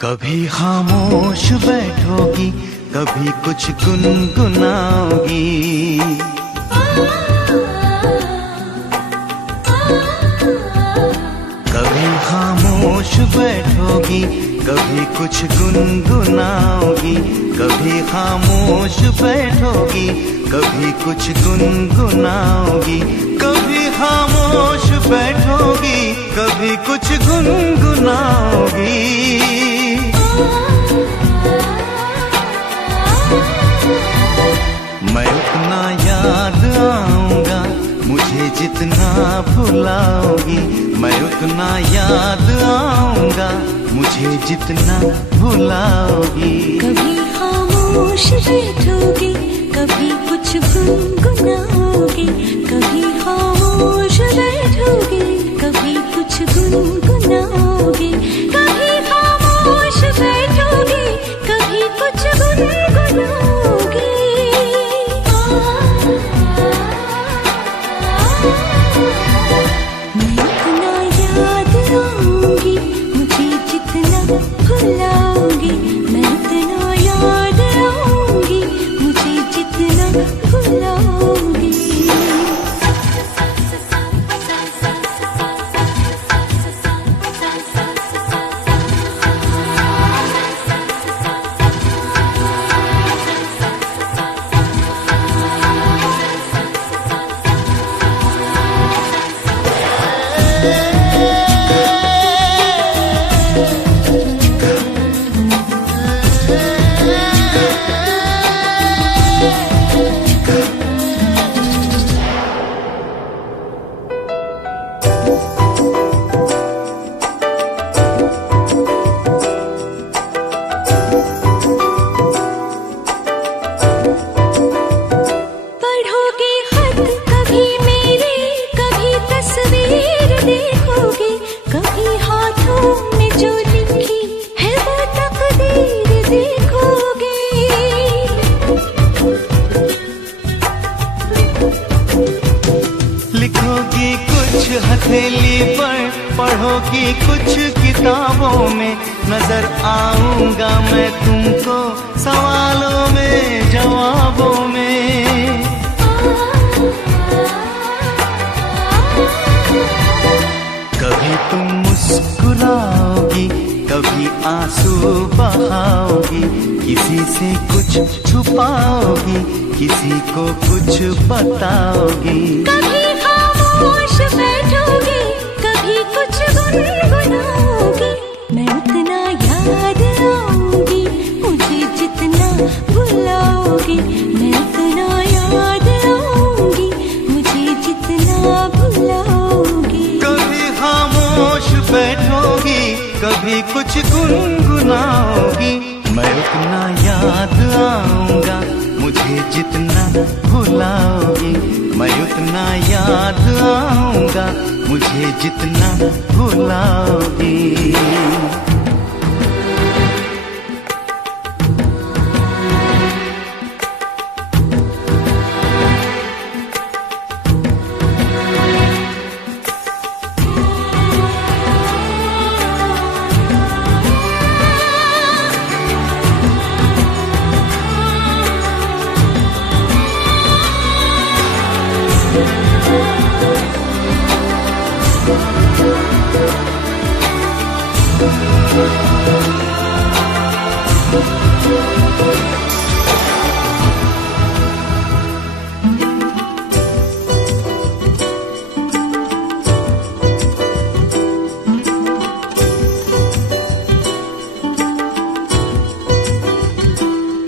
कभी खामोश बैठोगी, कभी कुछ गुनगुनाओगी। कभी खामोश बैठोगी, कभी कुछ गुनगुनाओगी। कभी खामोश बैठोगी, कभी कुछ गुनगुनाओगी। कभी खामोश बैठोगी, कभी कुछ गुनगुनाओगी। मैं उतना याद आऊंगा, मुझे जितना भुलाओगी। मैं उतना याद आऊंगा, मुझे जितना भुलाओगी। कभी खामोश बैठोगी, कभी कुछ गुनगुनाओगी। कभी खामोश बैठोगी, कभी कुछ गुनगुनाओगी। कभी खामोश बैठोगी, कभी कुछ गुनगुनाओगी। मैं उतना याद आऊंगी, मुझे जितना भुलाओगी। मैं उतना याद आऊंगी, मुझे जितना भुलाओगी। लिखोगी कुछ हथेली पर, पढ़ोगी कुछ किताबों में। नजर आऊंगा मैं तुमको सवालों में, जवाबों में। कभी तुम मुस्कुराओगी, कभी आंसू बहाओगी। किसी से कुछ छुपाओगी, किसी को कुछ बताओगी। कभी खामोश बैठोगी, कभी कुछ गुनगुनाओगी। मैं उतना याद आऊंगी, मुझे जितना भुलाओगी। मैं उतना याद आऊंगी, मुझे जितना भुलाओगी। कभी खामोश बैठोगी, कभी कुछ गुनगुनाओगी। मैं उतना याद आऊंगा, मुझे जितना भुलाओगी। मैं उतना याद आऊंगा, मुझे जितना भुलाओगी।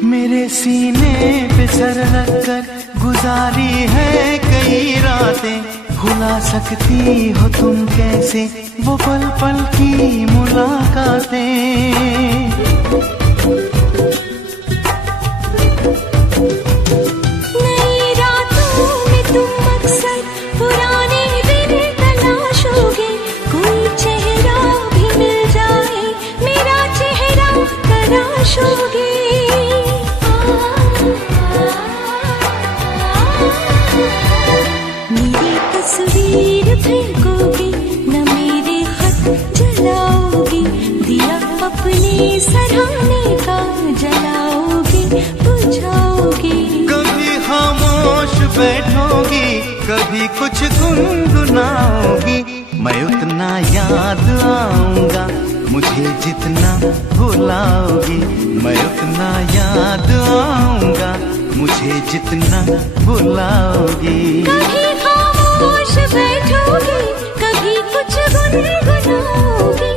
मेरे सीने पे सर रख कर गुजारी है कई रातें। भुला सकती हो तुम कैसे वो पल पल की मुलाकातें। नई रातों में तुम अक्सर पुराने दिन तलाशोगे, कोई चेहरा भी मिल जाए मेरा चेहरा तराशोगे। मेरी तस्वीर फेंकोगे न मेरे खत जलाओगे, दिया अपने सराहने का जलाओगे बुझाओगे। कभी खामोश बैठोगी, कभी कुछ गुनगुनाओगी, मैं उतना याद आऊंगा मुझे जितना भुलाओगी। मैं उतना याद आऊंगा मुझे जितना भुलाओगी। कभी खामोश बैठोगे, कभी कुछ गुनगुनाओगे,